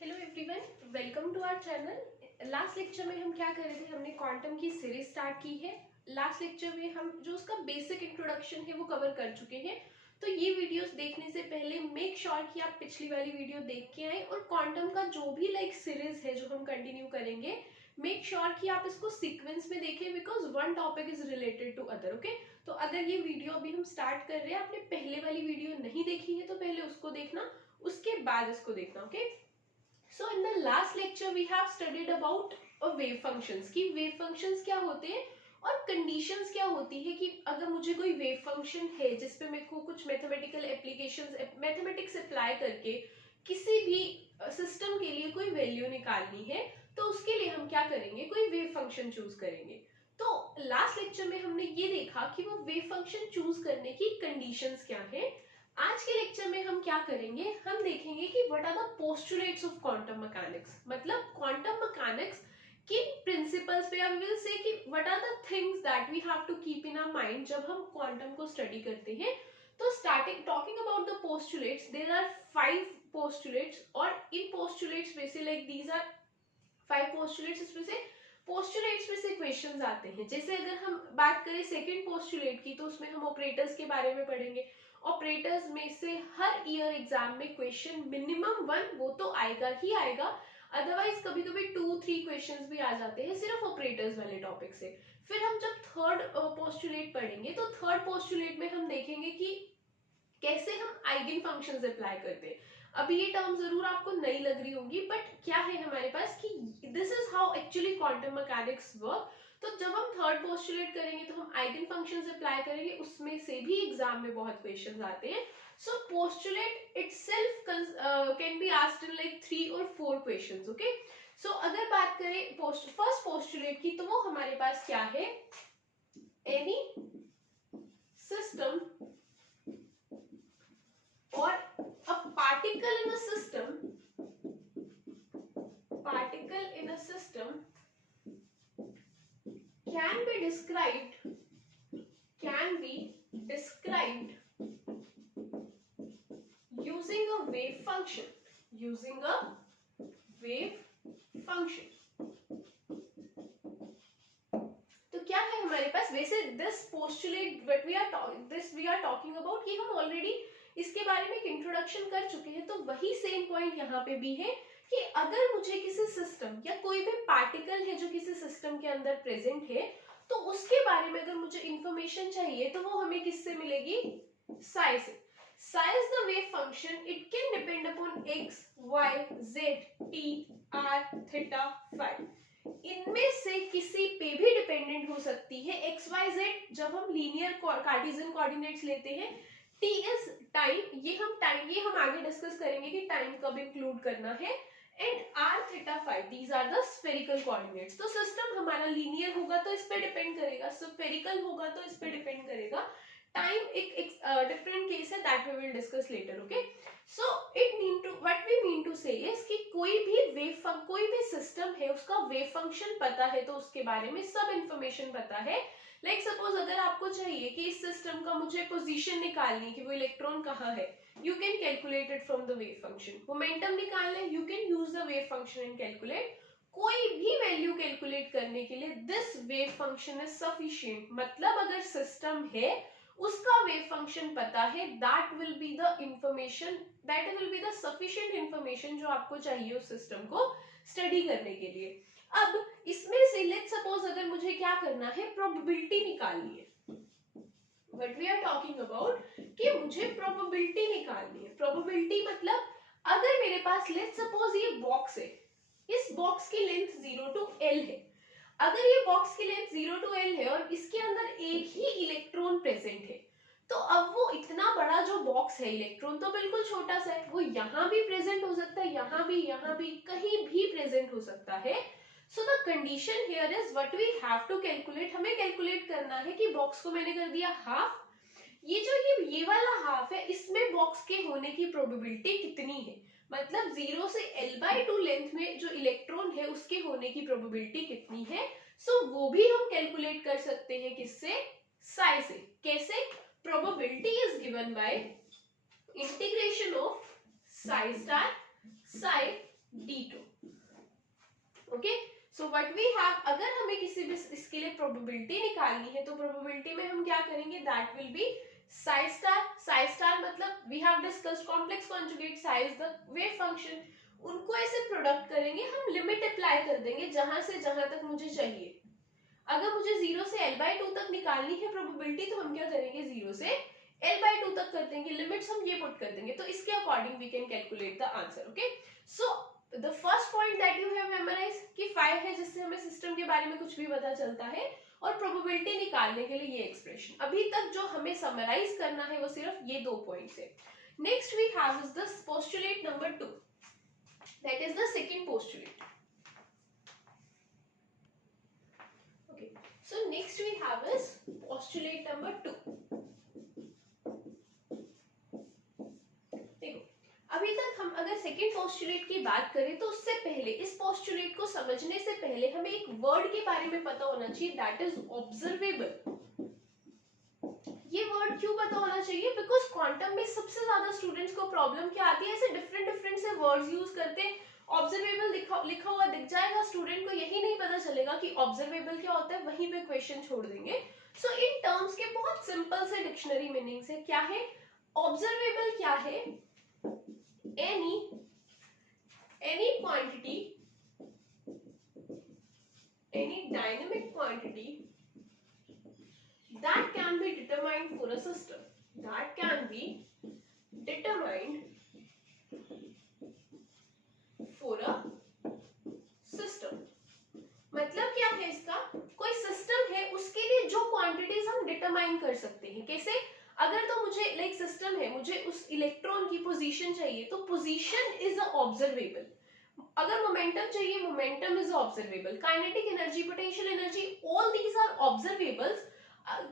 Hello everyone, welcome to our channel. Last lecture में हम क्या कर रहे थे, हमने क्वांटम की सीरीज स्टार्ट की है। लास्ट लेक्चर में हम जो उसका बेसिक इंट्रोडक्शन है वो कवर कर चुके हैं। तो ये वीडियोस देखने से पहले मेक श्योर कि आप पिछली वाली वीडियो देख के आए, और क्वांटम का जो भी सीरीज है जो हम कंटिन्यू करेंगे, मेक श्योर कि आप इसको सीक्वेंस में देखें, because one topic is related to other. Okay, तो अगर ये वीडियो अभी हम स्टार्ट कर रहे हैं, आपने पहले वाली वीडियो नहीं देखी है तो पहले उसको देखना, उसके बाद इसको देखना। Okay, so in the last lecture we have studied about wave functions कि wave functions क्या होते हैं और conditions क्या होती है कि अगर मुझे कोई wave function है जिसपे मेरे को कुछ mathematical applications mathematics अप्लाई करके किसी भी सिस्टम के लिए कोई वैल्यू निकालनी है, तो उसके लिए हम क्या करेंगे, कोई वेव फंक्शन चूज करेंगे। तो लास्ट लेक्चर में हमने ये देखा कि वो वेव फंक्शन चूज करने की कंडीशंस क्या है। आज के लेक्चर में हम क्या करेंगे, हम देखेंगे कि what are the postulates of quantum mechanics, मतलब क्वांटम मैकेनिक्स किन प्रिंसिपल्स पे, वी विल से कि what are the things that we have to keep in our mind जब हम क्वांटम को स्टडी करते हैं। तो starting talking about the postulates, there are 5 postulates, और इन पोस्टुलेट्स में से दीज आर 5 पोस्टुलेट्स, इसमें से पोस्टुलेट्स में से क्वेश्चंस आते हैं। जैसे अगर हम बात करें सेकंड पोस्टुलेट की, तो उसमें हम ऑपरेटर्स के बारे में पढ़ेंगे। ऑपरेटर्स में से हर ईयर एग्जाम में क्वेश्चन मिनिमम 1 वो तो आएगा ही आएगा, अदरवाइज कभी कभी 2-3 क्वेश्चंस भी आ जाते हैं सिर्फ ऑपरेटर्स वाले टॉपिक से। फिर हम जब थर्ड पोस्टुलेट पढ़ेंगे, तो थर्ड पोस्टुलेट में हम देखेंगे कि कैसे हम आइगन फंक्शंस अप्लाई करते हैं। अभी ये टर्म जरूर आपको नई लग रही होंगी, बट क्या है हमारे पास कि this is how actually quantum mechanics work. तो जब हम थर्ड पोस्टुलेट करेंगे तो हम आइगन फंक्शंस अप्लाई करेंगे, उसमें से भी एग्जाम में बहुत क्वेश्चंस आते हैं। So postulate itself can be asked in 3 और 4 क्वेश्चंस। ओके, सो अगर बात करें फर्स्ट पोस्टुलेट की, तो वो हमारे पास क्या है, any system or a particle in a system can be described using a wave function, तो क्या है हमारे पास, वैसे this postulate what we are talking about, कि हम ऑलरेडी इसके बारे में एक इंट्रोडक्शन कर चुके हैं। तो वही सेम पॉइंट यहाँ पे भी है कि अगर मुझे किसी सिस्टम या कोई भी पार्टिकल है जो किसी सिस्टम के अंदर प्रेजेंट है, तो उसके बारे में अगर मुझे इंफॉर्मेशन चाहिए तो वो हमें किससे मिलेगी, साई से। Psi is the wave function, it can depend upon X, Y, Z, T, R, theta, phi. इनमें से किसी पे भी डिपेंडेंट हो सकती है। एक्स वाई जेड जब हम लीनियर कार्टेशियन कोऑर्डिनेट्स लेते हैं, टी इज टाइम, ये हम आगे डिस्कस करेंगे कि टाइम कब इंक्लूड करना है, and R, theta, phi, these are the spherical coordinates. तो सिस्टम हमारा लीनियर होगा तो इस पे डिपेंड करेगा, स्फेरिकल होगा तो इस पे डिपेंड करेगा। टाइम एक डिफरेंट केस है, that we will discuss later. Okay, so what we mean to say is कि कोई भी सिस्टम है, उसका वेव फंक्शन पता है तो उसके बारे में सब इंफॉर्मेशन पता है। सपोज अगर आपको चाहिए कि इस सिस्टम का मुझे पोजीशन निकालनी है कि वो इलेक्ट्रॉन कहाँ है, you can calculate it from the wave function. Momentum निकालना है, you can use the wave function and calculate. कोई भी वैल्यू कैलकुलेट करने के लिए this wave function is sufficient, मतलब अगर सिस्टम है उसका वेव फंक्शन पता है, that will be the sufficient information जो आपको चाहिए उस सिस्टम को स्टडी करने के लिए। अब इसमें से लेट्स सपोज अगर मुझे क्या करना है, प्रोबेबिलिटी निकालनी है। What we are talking about कि मुझे प्रोबेबिलिटी निकालनी है। प्रोबेबिलिटी मतलब अगर मेरे पास लेट्स सपोज ये बॉक्स है, इस बॉक्स की लेंथ 0 to L है। अगर ये बॉक्स की लेंथ 0 to L है और इसके अंदर एक ही इलेक्ट्रॉन प्रेजेंट है, तो अब वो इतना बड़ा जो बॉक्स है, इलेक्ट्रॉन तो बिल्कुल छोटा सा है, वो यहाँ भी प्रेजेंट हो सकता है, यहाँ भी कहीं भी प्रेजेंट हो सकता है। So the condition here is what we have to calculate, हमें कैलकुलेट करना है कि बॉक्स को मैंने कर दिया हाफ, ये वाला हाफ है, इसमें बॉक्स के होने की प्रोबेबिलिटी कितनी है, मतलब 0 से L/2 लेंथ में जो इलेक्ट्रॉन है उसके होने की प्रोबेबिलिटी कितनी है। सो वो भी हम कैलकुलेट कर सकते हैं किससे, साई से। कैसे, probability is given by integration of psi star psi d2. Okay, so what we have, अगर हमें किसी भी इसके लिए प्रोबेबिलिटी निकालनी है तो प्रोबेबिलिटी में हम क्या करेंगे, that will be psi star. Psi star मतलब we have discussed complex conjugate psi is the wave function. उनको ऐसे प्रोडक्ट करेंगे, हम लिमिट अप्लाई कर देंगे जहां से जहां तक मुझे चाहिए. अगर मुझे 0 से l/2 तक निकालनी है प्रोबेबिलिटी तो हम क्या करेंगे, 0 से l/2 तक कर देंगे, लिमिट्स हम ये पुट कर देंगे, तो इसके according we can calculate the answer. Okay, so the first point that you have memorise कि 5 है जिससे हमें सिस्टम के बारे में कुछ भी पता चलता है, और प्रोबेबिलिटी निकालने के लिए ये एक्सप्रेशन. अभी तक जो हमें समराइज करना है वो सिर्फ ये 2 पॉइंट्स है. Next we have is the postulate number 2, that is the second postulate. So next we have is postulate number 2. देखो, अभी तक हम अगर सेकेंड पोस्टुलेट की बात करें तो उससे पहले, इस पोस्टुलेट को समझने से पहले हमें एक वर्ड के बारे में पता होना चाहिए, दैट इज ऑब्जर्वेबल. ये वर्ड क्यों पता होना चाहिए, बिकॉज क्वांटम में सबसे ज्यादा स्टूडेंट्स को प्रॉब्लम क्या आती है, ऐसे डिफरेंट से वर्ड्स यूज करते हैं. ऑब्जर्वेबल लिखा हुआ दिख जाएगा, स्टूडेंट को यही नहीं पता चलेगा कि ऑब्जर्वेबल क्या होता है, वहीं पे क्वेश्चन छोड़ देंगे. सो इन टर्म्स के बहुत सिंपल से डिक्शनरी मीनिंग्स है. क्या है ऑब्जर्वेबल, क्या है any quantity, any dynamic quantity that can be determined for a system, that can be determined for a system. मतलब क्या है इसका, कोई सिस्टम है उसके लिए जो क्वांटिटीज हम डिटरमाइन कर सकते हैं. कैसे, अगर तो मुझे लाइक सिस्टम है, मुझे उस इलेक्ट्रॉन की पोजीशन चाहिए तो पोजीशन इज ऑब्जर्वेबल. अगर मोमेंटम चाहिए, momentum is observable. Kinetic energy, potential energy, all these are observables.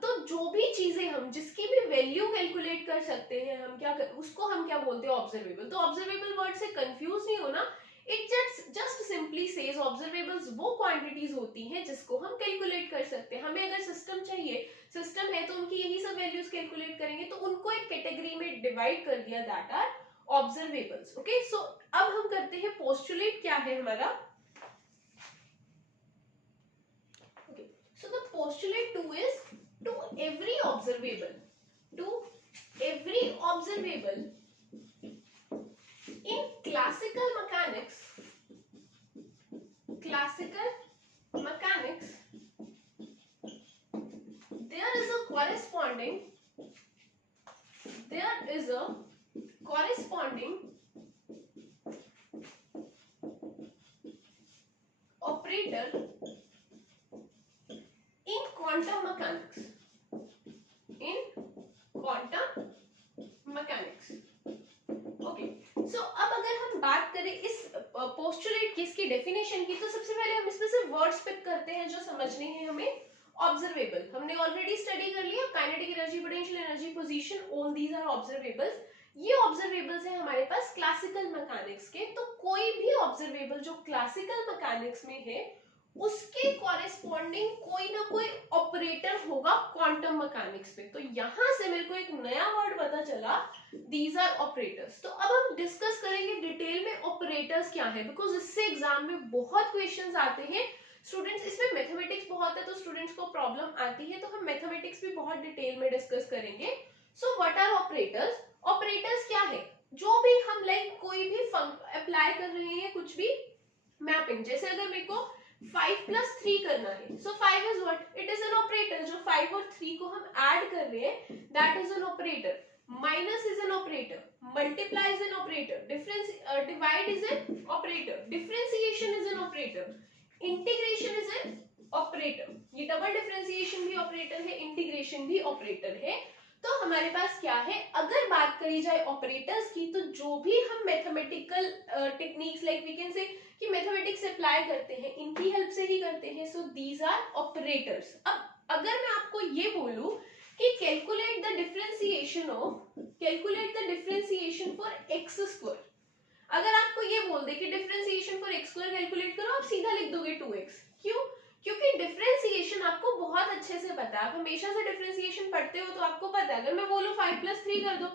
तो जो भी चीजें हम जिसकी भी वैल्यू कैलकुलेट कर सकते हैं, हम क्या उसको हम क्या बोलते हैं, ऑब्जर्वेबल. तो ऑब्जर्वेबल वर्ड से कंफ्यूज नहीं होना, it just simply says observables वो क्वांटिटीज होती हैं जिसको हम कैलकुलेट कर सकते हैं. हमें अगर सिस्टम चाहिए, सिस्टम है तो उनकी यही सब वैल्यूज कैलकुलेट करेंगे, तो उनको एक कैटेगरी में डिवाइड कर दिया, दैट आर ऑब्जर्वेबल्स. ओके, सो अब हम करते हैं पोस्टुलेट. क्या है हमारा, so the postulate 2 is to every observable in classical mechanics there is a corresponding operator in quantum mechanics. Okay, so अब अगर हम बात करें इस पोस्टुलेट की, इसकी डेफिनेशन की, तो सबसे पहले हम इसमें से वर्ड्स पिक करते हैं जो समझने हैं हमें. ऑब्जर्वेबल हमने ऑलरेडी स्टडी कर लिया, kinetic energy, potential energy, position, all these are observables. ये ऑब्जर्वेबल्स है हमारे पास क्लासिकल मैकेनिक्स के. तो कोई भी ऑब्जर्वेबल जो क्लासिकल मैकेनिक्स में है उसके कॉरेस्पॉन्डिंग कोई ना कोई ऑपरेटर होगा क्वांटम मैकेनिक्स पे. तो यहां से मेरे को एक नया वर्ड पता चला, दीज आर ऑपरेटर्स. तो अब हम डिस्कस करेंगे डिटेल में ऑपरेटर्स क्या है, बिकॉज इससे एग्जाम में बहुत क्वेश्चंस आते हैं. स्टूडेंट्स, इसमें मैथमेटिक्स बहुत है तो स्टूडेंट्स को प्रॉब्लम आती है, तो हम मैथमेटिक्स भी बहुत डिटेल में डिस्कस करेंगे. So what are operators, operators क्या है, जो भी हम लाइक कोई भी अप्लाई कर रहे हैं, कुछ भी मैपिंग, जैसे अगर मेरे को 5 + 3 करना है, सो 5 is what, it is an operator. जो 5 और 3 को हम ऐड कर रहे हैं, that is an operator. Minus is an operator, multiply is an operator, difference divide is an operator, differentiation is an operator, integration is an operator. ये double differentiation भी operator है, इंटीग्रेशन भी ऑपरेटर है. तो हमारे पास क्या है, अगर बात करी जाए ऑपरेटर्स की, तो जो भी हम mathematical techniques like we can say कि मैथमेटिक्स अप्लाई करते हैं, इनकी हेल्प से ही करते हैं. So these are operators. अब अगर मैं आपको ये बोलूं कि calculate the differentiation for x², अगर आपको ये बोल दे कि डिफरेंशिएशन फॉर x² कैलकुलेट करो, आप सीधा लिख दोगे 2x. क्यों, क्योंकि डिफरेंशिएशन आपको बहुत अच्छे से पता है, आप हमेशा से डिफरेंशिएशन पढ़ते हो तो आपको पता है. अगर मैं बोलूं 5 + 3 कर दो,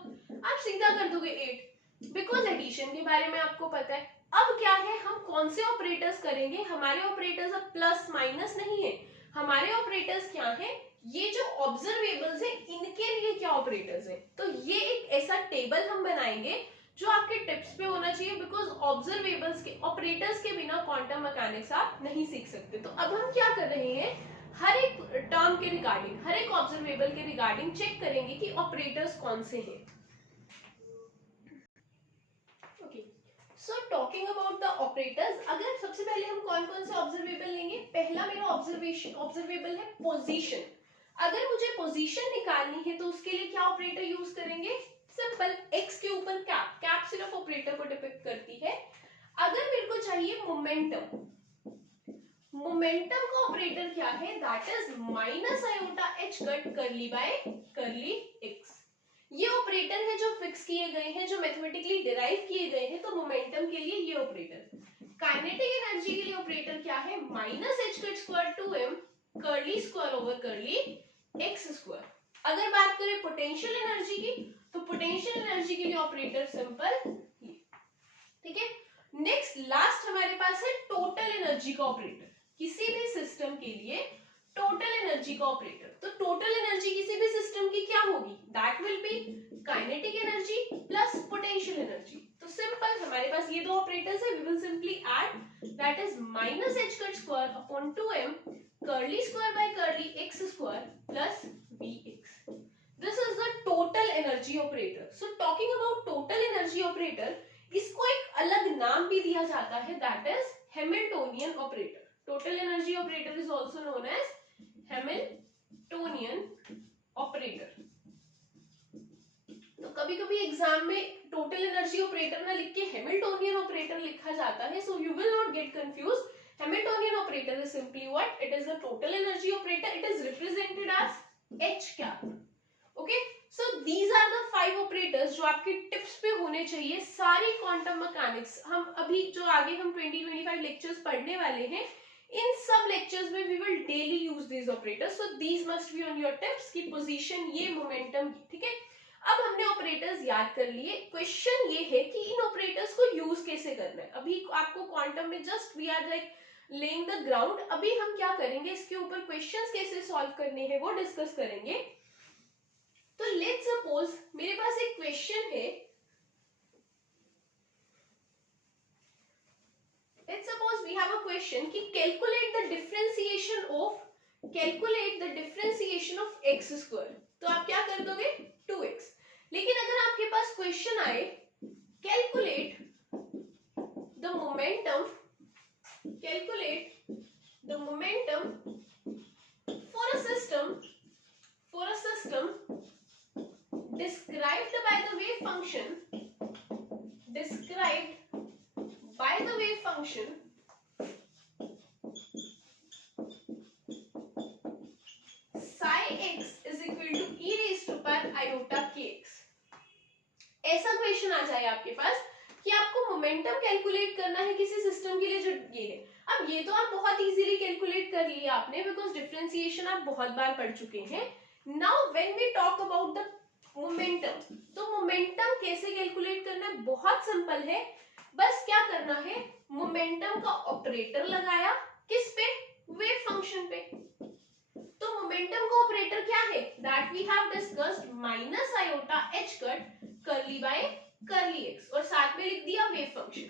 आप सीधा कर दोगे 8. बिकॉज एडिशन के बारे में आपको पता है। अब क्या है, हम कौन से ऑपरेटर्स करेंगे, हमारे ऑपरेटर्स अब प्लस माइनस नहीं है, हमारे ऑपरेटर्स क्या है, ये जो ऑब्जर्वेबल्स है इनके लिए क्या ऑपरेटर्स है। तो ये एक ऐसा टेबल हम बनाएंगे जो आपके टिप्स पे होना चाहिए, बिकॉज ऑब्जर्वेबल्स के ऑपरेटर्स के बिना क्वांटम मैकेनिक्स आप नहीं सीख सकते। तो अब हम क्या कर रहे हैं, हर एक टर्म के रिगार्डिंग, हर एक ऑब्जर्वेबल के रिगार्डिंग चेक करेंगे कि ऑपरेटर्स कौन से हैं। सो टॉकिंग अबाउट द ऑपरेटर्स, अगर सबसे पहले हम कौन कौन से ऑब्जर्वेबल लेंगे, पहला मेरा ऑब्जर्वेबल है पोजीशन। अगर मुझे पोजीशन निकालनी है तो उसके लिए क्या ऑपरेटर यूज करेंगे, सिंपल, एक्स के ऊपर कैप, कैप सिर्फ ऑपरेटर को डिपिक्ट करती है। अगर मेरे को चाहिए मोमेंटम, मोमेंटम का ऑपरेटर क्या है, that is minus iota H cut करली बाय करली एक्स। ये ऑपरेटर है जो फिक्स किए गए हैं, जो मैथमेटिकली डिराइव किए गए हैं, तो मोमेंटम के लिए ये ऑपरेटर। काइनेटिक एनर्जी के लिए ऑपरेटर क्या है, minus H cut square two M curly square over curly X square. अगर बात करें पोटेंशियल एनर्जी की, तो पोटेंशियल एनर्जी के लिए ऑपरेटर सिंपल, ठीक है। नेक्स्ट लास्ट हमारे पास है टोटल एनर्जी का ऑपरेटर, किसी भी सिस्टम के लिए टोटल एनर्जी का ऑपरेटर। तो टोटल एनर्जी किसी भी सिस्टम की क्या होगी, that will be kinetic energy plus potential energy. तो सिंपल हमारे पास ये दो ऑपरेटर्स है, we will simply add, that is minus H cut square upon 2m curly square by curly X square plus vx। This is the total energy operator. So talking about total energy operator, इसको एक अलग नाम भी दिया जाता है, that is Hamiltonian operator. Total energy operator is also known as Hamiltonian operator. तो कभी कभी एग्जाम में टोटल एनर्जी ऑपरेटर ना लिख के हैमिल्टोनियन ऑपरेटर लिखा जाता है, so you will not get confuse. Hamiltonian operator is simply what, it is the total energy operator, it is represented as h cap. Okay, so these are the 5 operators जो आपके tips पे होने चाहिए सारी quantum mechanics. हम अभी जो आगे हम 20-25 लेक्चर्स पढ़ने वाले हैं, इन सब लेक्चर्स में we will daily use these operators, so these must be on your tips की पोजीशन, ये मोमेंटम, ठीक है। अब हमने ऑपरेटर्स याद कर लिए, क्वेश्चन ये है कि इन ऑपरेटर्स को यूज कैसे करना है। अभी आपको क्वांटम में just we are like laying the ground, अभी हम क्या करेंगे, इसके ऊपर क्वेश्चंस कैसे सॉल्व करने हैं वो डिस्कस करेंगे। तो लेट्स सपोज मेरे पास एक क्वेश्चन है, let's suppose we have a question कि calculate the differentiation of x square। तो आप क्या कर दोगे, 2x। लेकिन अगर आपके पास क्वेश्चन आए calculate the momentum for a system described by the wave function psi x is equal to e raised to power iota kx। ऐसा क्वेश्चन आ जाए आपके पास कि आपको मोमेंटम कैलकुलेट करना है किसी सिस्टम के लिए जो ये है। अब ये तो आप बहुत इजीली कैलकुलेट कर लिया आपने, बिकॉज डिफरेंशिएशन आप बहुत बार पढ़ चुके हैं। Now when we talk about the momentum, तो मोमेंटम कैसे कैलकुलेट करना है, बहुत सिंपल है। बस क्या करना है, मोमेंटम का ऑपरेटर लगाया, किस पे, वेव फंक्शन पे। तो मोमेंटम का ऑपरेटर क्या है, that we have discussed, minus iota H cut curly by curly X, और साथ में लिख दिया वेव फंक्शन,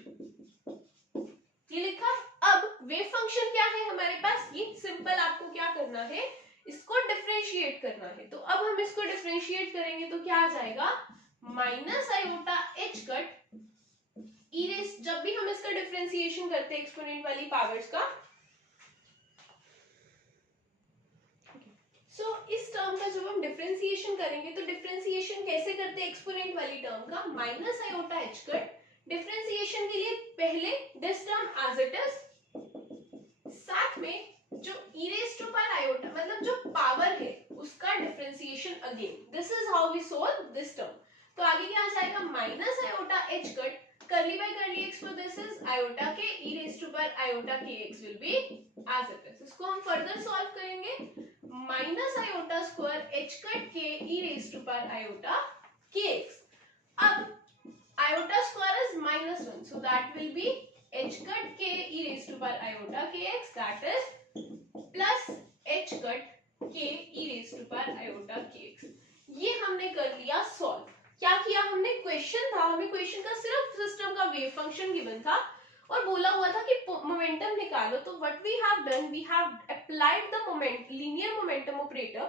ये लिखा। अब वेव फंक्शन क्या है हमारे पास, ये सिंपल आपको क्या करना है, इसको डिफरेंशिएट करना है। तो अब हम इसको डिफरेंशिएट करेंगे तो क्या आ जाएगा, माइनस आयोटा एच कट ई रेस, जब भी हम इसका डिफरेंशिएशन करते हैं एक्सपोनेंट वाली पावर्स का, सो इस टर्म का जब हम डिफरेंशिएशन करेंगे तो डिफरेंशिएशन कैसे करते हैं एक्सपोनेंट वाली टर्म का, minus iota H cut. Differentiation के लिए पहले this term as it is, साथ में जो e raised to power iota मतलब जो पावर है उसका differentiation again, this is how we solve this term. तो आगे क्या आ जाएगा, minus iota H cut curly by curly X, तो दिस इज आयोटा के e raised to power iota kx will be as it is. इसको हम further solve करेंगे, minus iota square H cut के e raised to power iota kx। अब iota square is -1, so that will be h cut k e raised to power iota kx, that is plus h cut k e raised to power iota kx. ये हमने कर लिया solve. क्या किया हमने, question था, हमें क्वेश्चन का सिर्फ सिस्टम का वेव फंक्शन गिवन था और बोला हुआ था कि मोमेंटम निकालो. तो what we have done, we have applied the moment linear momentum operator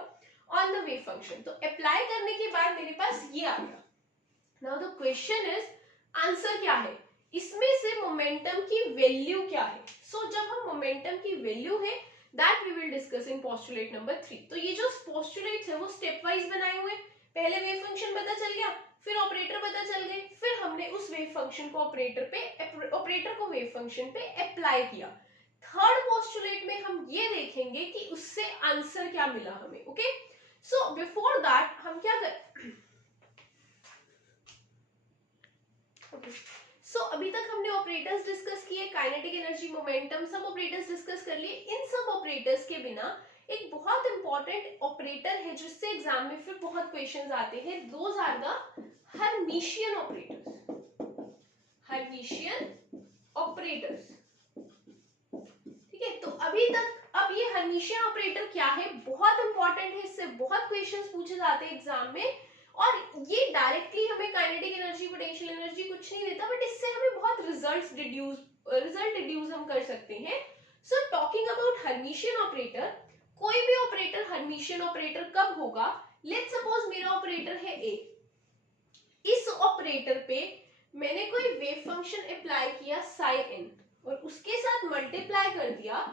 on the wave function. तो अप्लाई करने के बाद मेरे पास ये आ गया. Now the question is, answer क्या है, इसमें से मोमेंटम की वैल्यू क्या है. सो जब हम मोमेंटम की वैल्यू है that we will discuss in postulate number 3. तो ये जो पोस्टुलेट्स है वो स्टेप वाइज बनाए हुए. पहले वेव फंक्शन पता चल गया, फिर ऑपरेटर पता चल गए, फिर हमने उस वेव फंक्शन को ऑपरेटर को वेव फंक्शन पे अप्लाई किया. थर्ड पोस्टुलेट में हम ये देखेंगे कि उससे आंसर क्या मिला हमें. ओके, सो बिफोर दैट हम क्या कर सो अभी तक हमने ऑपरेटर्स डिस्कस किए, काइनेटिक एनर्जी, मोमेंटम, सब ऑपरेटर्स डिस्कस कर लिए. इन सब ऑपरेटर्स के बिना एक बहुत इंपॉर्टेंट ऑपरेटर है जिससे एग्जाम में फिर बहुत क्वेश्चंस आते हैं. Those are the Hermitian operators. Hermitian operators, ठीक है. तो अभी तक, अब ये हर्मिशियन ऑपरेटर क्या है, बहुत इंपॉर्टेंट है, इससे बहुत क्वेश्चंस पूछे जाते हैं एग्जाम में. और ये डायरेक्टली हमें काइनेटिक एनर्जी, पोटेंशियल एनर्जी कुछ नहीं देता, बट इससे हमें बहुत रिजल्ट डिड्यूस हम कर सकते हैं. सो टॉकिंग अबाउट हर्मिशियन ऑपरेटर, कोई भी ऑपरेटर हर्मिशियन ऑपरेटर कब होगा. लेट्स सपोज मेरा ऑपरेटर है ए. इस ऑपरेटर पे मैंने कोई वेव फंक्शन अप्लाई किया साई एन और उसके साथ मल्टीप्लाई कर दिया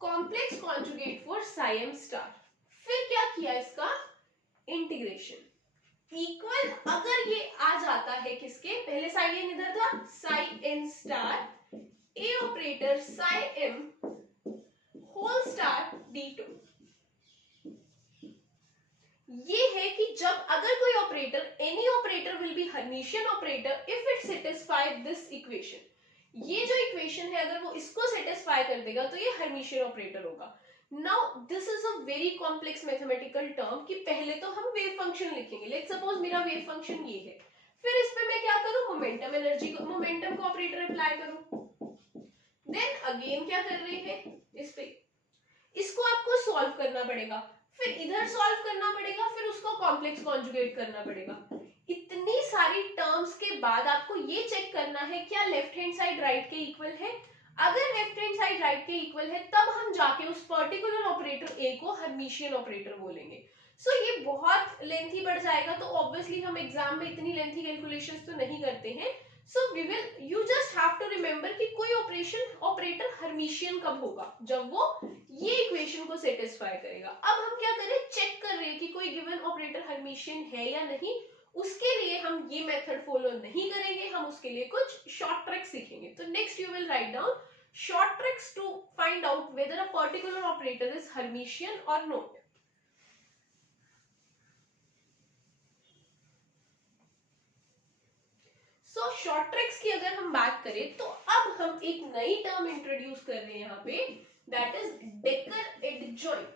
complex conjugate for psi M star. फिर क्या किया, इसका इंटीग्रेशन. इक्वल अगर ये आ जाता है किसके, पहले साई एन इधर था, psi n star A operator psi m whole star d2. ये है कि जब अगर कोई operator, any operator will be Hermitian operator if it satisfy this equation. ये जो इक्वेशन है अगर वो इसको सेटिस्फाई कर देगा तो ये हर्मिशियन ऑपरेटर होगा. Now this is a very complex mathematical term कि पहले तो हम वेव फंक्शन लिखेंगे. लेट्स सपोज मेरा वेव फंक्शन ये है, फिर इस पे मैं क्या करूं, मोमेंटम एनर्जी को, मोमेंटम को ऑपरेटर अप्लाई करूं. देन अगेन क्या कर रहे हैं, इस पे, इसको आपको सॉल्व करना पड़ेगा, फिर इधर सॉल्व करना पड़ेगा, फिर उसको कॉम्प्लेक्स कॉन्जुगेट करना पड़ेगा. इतनी सारी टर्म्स के बाद आपको ये चेक करना है क्या लेफ्ट हैंड साइड राइट के इक्वल है. अगर लेफ्ट हैंड साइड राइट के इक्वल है तब हम जाके उस पर्टिकुलर ऑपरेटर ए को हर्मिशियन ऑपरेटर बोलेंगे. सो ये बहुत लेंथी बढ़ जाएगा, तो ऑब्वियसली हम एग्जाम में इतनी लेंथी कैलकुलेशंस तो नहीं करते हैं. So we will, you just have to remember कि कोई ऑपरेटर हर्मिशियन कब होगा, जब वो ये इक्वेशन को सेटिस्फाई करेगा. अब हम क्या करें, चेक कर रहे हैं कि कोई गिवन ऑपरेटर हर्मिशियन है या नहीं. उसके लिए हम ये मेथड फॉलो नहीं करेंगे, हम उसके लिए कुछ शॉर्ट ट्रिक्स सीखेंगे. तो next you will write down short tricks to find out whether a particular operator is Hermitian और नॉट. सो शॉर्ट ट्रिक्स की अगर हम बात करें तो अब हम एक नई टर्म इंट्रोड्यूस कर रहे हैं यहाँ पे, that is decker adjoint.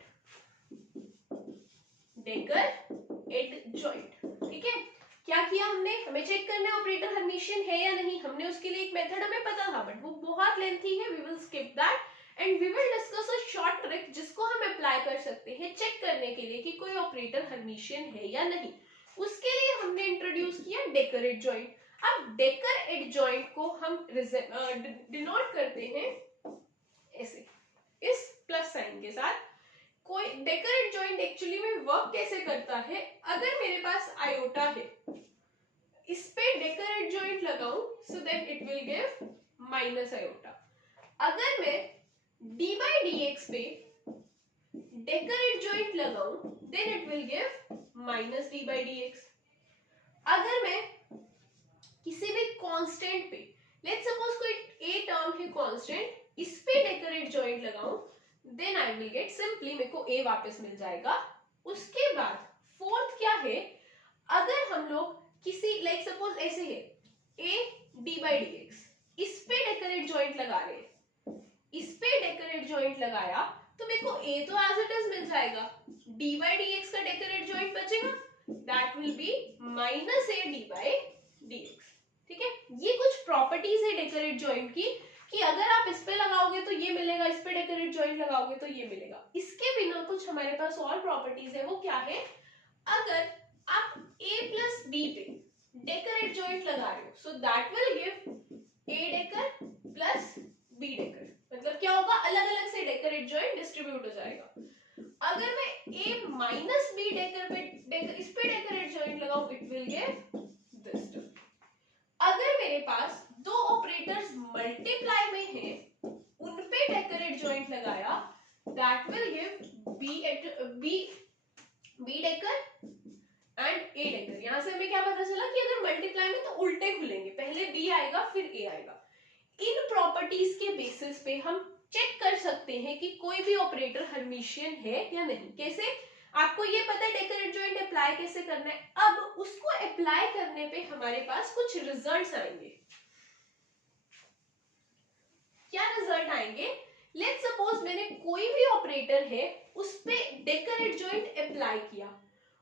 Decker adjoint, ठीक है. क्या किया हमने, हमें चेक करना है ऑपरेटर हर्मिशियन है या नहीं. हमने उसके लिए एक मेथड हमें पता था बट वो बहुत लेंथी है, we will skip that and we will discuss a short trick जिसको हम अप्लाई कर सकते हैं चेक करने के लिए कि कोई ऑपरेटर हर्मिशियन है या नहीं. उसके लिए हमने इंट्रोड्यूस किया डेकर एडजॉइंट. अब डेकर एडजॉइंट को हम डिनोट करते हैं ऐसे, इस प्लस साइन के साथ. कोई डेकर एडजॉइंट एक्चुअली में वर्क कैसे करता है, अगर मेरे पास आयोटा है, इस पे डेकर एडजॉइंट लगाऊं so then it will give minus iota. अगर मैं d by dx पे डेकर एडजॉइंट लगाऊं then it will give minus d by dx. अगर मैं किसी भी कांस्टेंट पे, लेट्स सपोज कोई a टर्म है कांस्टेंट, इस पे डेकर एडजॉइंट लगाऊं then I will get simply, मेरे को a वापस मिल जाएगा. उसके बाद फोर्थ क्या है, अगर हम लोग किसी लाइक सपोज ऐसे है a d by dx, इस पे डेकर एडजॉइंट लगा रहे हैं, इस पे डेकर एडजॉइंट लगाया तो मेरे को a तो एज इट इज मिल जाएगा, d by dx का डेकर एडजॉइंट बचेगा, that will B minus a d by dx. ठीक है, ये कुछ प्रॉपर्टीज है डेकोरेट जॉइंट की कि अगर आप इस पे लगाओगे तो ये मिलेगा, इस पे डेकोरेट जॉइंट लगाओगे तो ये मिलेगा। इसके बिना कुछ हमारे पास और प्रॉपर्टीज है, वो क्या है, अगर आप a प्लस b पे डेकोरेट जॉइंट लगा रहे हो so that will give a dagger plus b decker, मतलब क्या होगा, अलग अलग से डेकोरेट जॉइंट डिस्ट्रीब्यूट हो जाएगा। अगर मैं a माइनस b डेकर पे इस पे डेकोरेट जॉइंट लगाऊं it will give this term. अगर मेरे पास दो ऑपरेटर्स मल्टीप्लाई में हैं, उन पे डेकोरेट जॉइंट लगाया that will give B dagger and A dagger. यहां से हमें क्या पता चला कि अगर मल्टीप्लाई में तो उल्टे खुलेंगे, पहले बी आएगा फिर ए आएगा। इन प्रॉपर्टीज के बेसिस पे हम चेक कर सकते हैं कि कोई भी ऑपरेटर हर्मिशियन है या नहीं। कैसे, आपको ये पता है डेकोरेट जॉइंट अप्लाई कैसे करना है। अब उसको अप्लाई करने पे हमारे पास कुछ रिजल्ट्स आएंगे। क्या रिजल्ट आएंगे, लेट्स सपोज मैंने कोई भी ऑपरेटर है उस पे डेकोरेट जॉइंट अप्लाई किया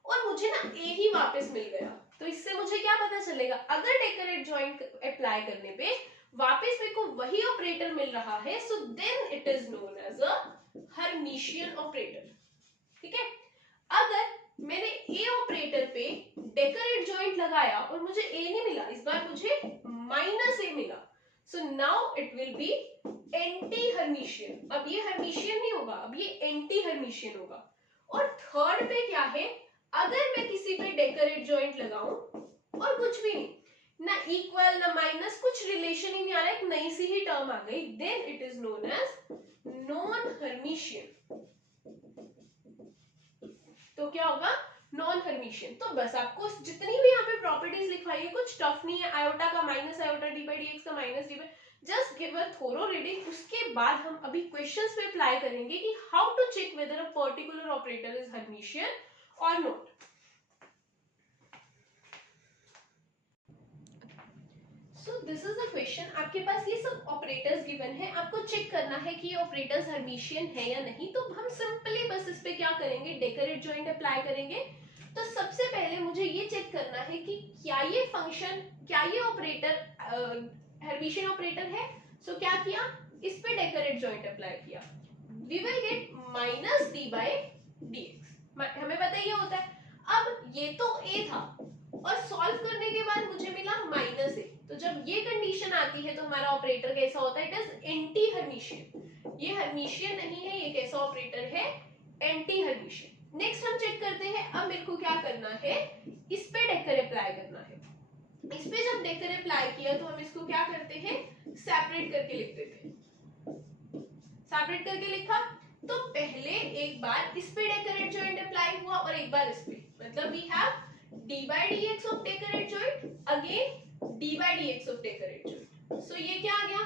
और मुझे ना ए ही वापस मिल गया, तो इससे मुझे क्या पता चलेगा, अगर डेकोरेट जॉइंट अप्लाई करने पे वापस मेरे को वही ऑपरेटर मिल रहा है so then it is known as a Hermitian operator. ठीक है, अगर मैंने ए ऑपरेटर पे डेकोरेट जॉइंट लगाया और मुझे ए नहीं मिला, इस बार मुझे माइनस ए मिला, so now it will be anti Hermitian. अब ये हर्मिशियन नहीं होगा, अब ये एंटी हर्मिशियन होगा। और थर्ड पे क्या है, अगर मैं किसी पे डेकोरेट जॉइंट लगाऊं और कुछ भी नहीं, ना इक्वल ना माइनस, कुछ रिलेशन ही नहीं आ रहा, एक नई सी ही टर्म आ गई, then it is known as non Hermitian. तो क्या होगा, नॉन हर्मिशियन। तो बस आपको जितनी भी यहाँ पे प्रॉपर्टीज लिखवाई है कुछ टफ नहीं है, आयोटा का minus iota d by D x का minus D by, just give a thorough reading. उसके बाद हम अभी क्वेश्चंस पे अप्लाई करेंगे कि how to check whether a particular operator is Hermitian और not. So this is the question, आपके पास ये सब ऑपरेटर्स गिवन है, आपको चेक करना है कि ये ऑपरेटर्स हर्मिशियन है या नहीं। तो हम सिंपली बस इस पे क्या करेंगे, डेकोरेट जॉइंट अप्लाई करेंगे। तो सबसे पहले मुझे ये चेक करना है कि क्या ये फंक्शन, क्या ये ऑपरेटर हर्मिशियन ऑपरेटर है। सो क्या किया, इस पे डेकोरेट जॉइंट अप्लाई किया, we will get minus D by D X, हमें पता ही होता है। अब ये तो ए था और सॉल्व करने के बाद मुझे मिला माइनस ए, तो जब ये कंडीशन आती है तो हमारा ऑपरेटर कैसा होता है, इट इज एंटी हर्मिशियन। ये हर्मिशियन नहीं है, ये कैसा ऑपरेटर है, एंटी हर्मिशियन। नेक्स्ट हम चेक करते हैं, अब मेरे को क्या करना है, इस पे डेकर अप्लाई करना है। इस पे जब डेकर अप्लाई किया तो हम इसको क्या करते हैं, सेपरेट करके लिख देते हैं। सेपरेट करके लिखा तो पहले एक बार इस पे डेकोरेट जॉइंट अप्लाई हुआ और एक बार इस पे, मतलब we have d by dx of decorate joint, again d by dx of decorate joint. So ये क्या आ गया,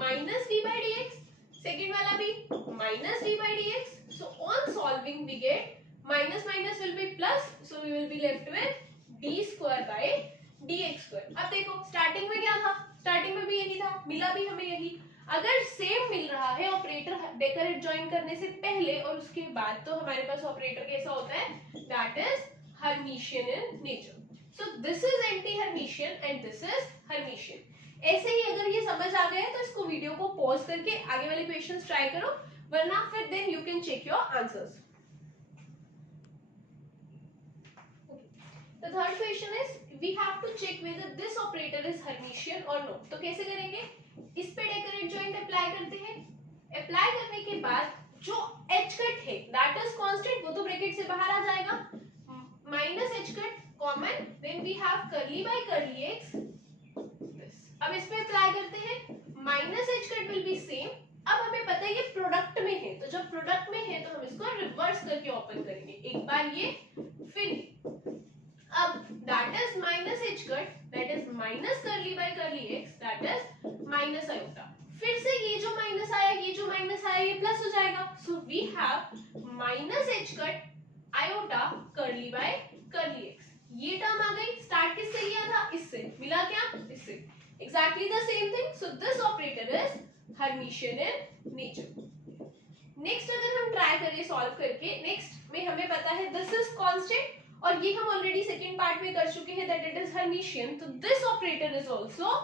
minus d by dx, second वाला भी minus d by dx. So on solving we get minus minus will be plus, so we will be left with d square by dx square. अब देखो starting में क्या था, starting में भी यही था, मिला भी हमें यही। अगर सेम मिल रहा है ऑपरेटर डेकोरेट ज्वाइन करने से पहले और उसके बाद, तो हमारे पास ऑपरेटर कैसा होता है, that is Hermitian in nature. So this is anti Hermitian and this is Hermitian. ऐसे ही अगर ये समझ आ गया है तो इसको वीडियो को पॉज करके आगे वाले क्वेश्चंस ट्राई करो, वरना फिर then you can check your answers. The third question is we have to check whether this operator is Hermitian or no. तो कैसे करेंगे, इस पे डेकोरेट जॉइंट अप्लाई करते हैं। अप्लाई करने के बाद जो h कट है दैट इज कांस्टेंट, वो तो ब्रैकेट से बाहर आ जाएगा, minus h cut common, then we have curly by curly x। अब इस पे अप्लाई करते हैं, minus h cut will be same. अब हमें पता है ये प्रोडक्ट में है, तो जब प्रोडक्ट में है तो हम इसको रिवर्स करके ओपन करेंगे, एक बार ये फिर ये। अब that is minus h cut, that is minus curly by curly x, that is minus iota। फिर से ये जो माइनस आया, ये जो माइनस आया, ये प्लस हो जाएगा। So we have minus h cut iota curly by curly x। ये टर्म आ गई, स्टार्ट किससे किया था, इससे, मिला क्या, इससे, exactly the same thing। So this operator is Hermitian in nature। Next अगर हम ट्राई करें सॉल्व करके, नेक्स्ट में हमें पता है this is constant और ये हम ऑलरेडी सेकेंड पार्ट में कर चुके हैं दैट इट इज हर्मिशियन, तो this operator is also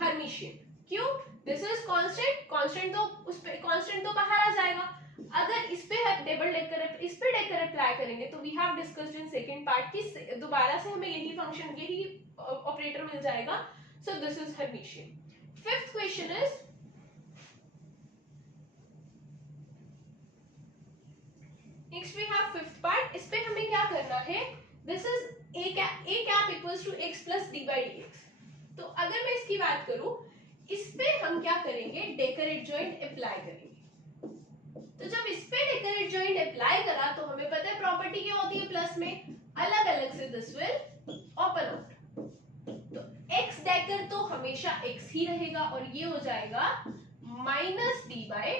Hermitian. क्यों? दिस इज कांस्टेंट, कांस्टेंट तो उस पे कांस्टेंट तो बाहर आ जाएगा। अगर इस पे डबल डेकर इस पे डेकर अप्लाई करेंगे तो we have discussed in second part कि दोबारा से हमें यही फंक्शन यही ऑपरेटर मिल जाएगा। So this is Hermitian. Fifth question is next we have fifth part. इस पे हमें क्या करना है, this is a cap equals to x plus D by D X. तो अगर मैं इसकी बात करूं, इस पे हम क्या करेंगे, डेकर एडजॉइंट अप्लाई करेंगे। तो जब इस पे डेकर एडजॉइंट अप्लाई करा तो हमें पता है प्रॉपर्टी क्या होती है प्लस में, अलग अलग से दिस विल ओपन आउट। तो x डेकर तो हमेशा x ही रहेगा और ये हो जाएगा minus D by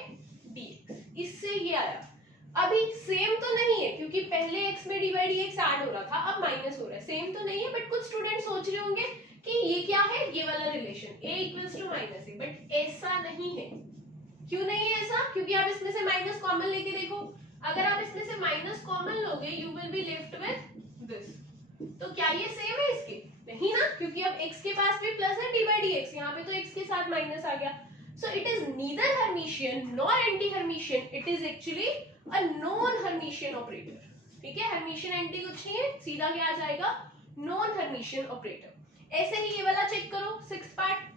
D x. इससे ये आया, अभी सेम तो नहीं है क्योंकि पहले x में D by D x add हो रहा था, अब माइनस हो रहा है, सेम तो नहीं है। बट कुछ स्टूडेंट सोच रहे होंगे कि ये क्या है, ये वाला relation a equals to minus A, but ऐसा नहीं है। क्यों नहीं है ऐसा? क्योंकि आप इसमें से माइनस कॉमन लेके देखो, अगर आप इसमें से माइनस कॉमन लोगे you will be left with this. तो क्या ये सेम है इसके? नहीं ना, क्योंकि अब x के पास भी प्लस है डी बाई डी एक्स, यहाँ पे तो x के साथ माइनस आ गया। So it is neither Hermitian nor anti-Hermitian. It is actually a non-Hermitian operator. ठीक है, Hermitian anti कुछ नहीं है, सीधा क्या आ जाएगा, non-Hermitian operator. ऐसे ही ये वाला चेक करो, सिक्स्थ पार्ट।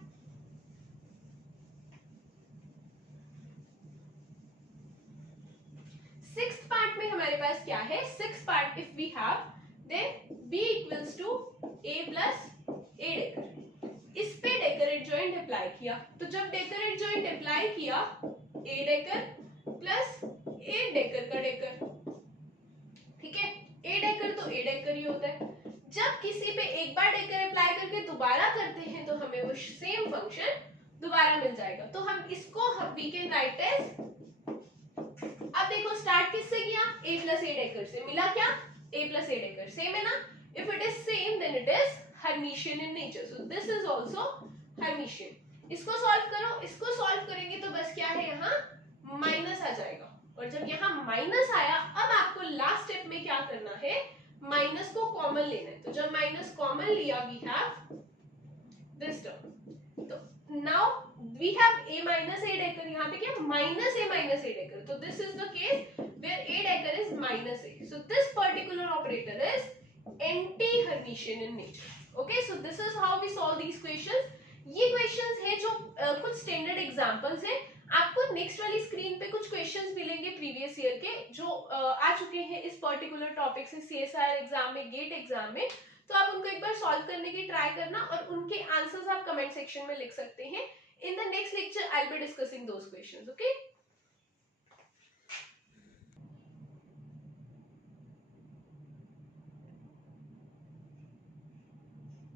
सिक्स्थ पार्ट में हमारे पास क्या है, sixth part if we have then b equals to a plus a dagger. इस पे डेकर एडजॉइंट अप्लाई किया, तो जब डेकर एडजॉइंट अप्लाई किया a dagger plus a dagger का डेकर, ठीक है, a डेकर तो a डेकर ही होता है। जब किसी पे एक बार डेकर अप्लाई करके दोबारा करते हैं तो हमें वो सेम फंक्शन दोबारा मिल जाएगा। तो हम इसको वी कैन राइट एज, अब देखो स्टार्ट किससे किया, a प्लस a डेकर से, मिला क्या, a plus a dagger, same है ना। If it is same then it is Hermitian in nature. So this is also Hermitian. इसको सॉल्व करो, इसको सॉल्व करेंगे तो बस क्या है, यहाँ माइनस आ जाएगा, और जब यहाँ माइनस आया अब आपको लास्ट स्टेप में क्या करना है, माइनस को कॉमन लेना है। तो जब माइनस कॉमन लिया वी हैव दिस टर्म, तो now we have a minus a dagger, यहाँ पे क्या माइनस a डेकर, तो this is the case where a dagger is minus a. So this particular operator is anti-Hermitian in nature. Okay, so this is how we solve these questions. ये questions हैं जो कुछ standard examples हैं। आपको next वाली screen पे कुछ questions मिलेंगे प्रीवियस ईयर के जो आ चुके हैं इस पर्टिकुलर टॉपिक से सीएसआईआर एग्जाम में, गेट एग्जाम में। तो आप उनको एक बार सॉल्व करने की ट्राई करना और उनके आंसर्स आप कमेंट सेक्शन में लिख सकते हैं। In the next lecture I will be discussing those questions. Okay.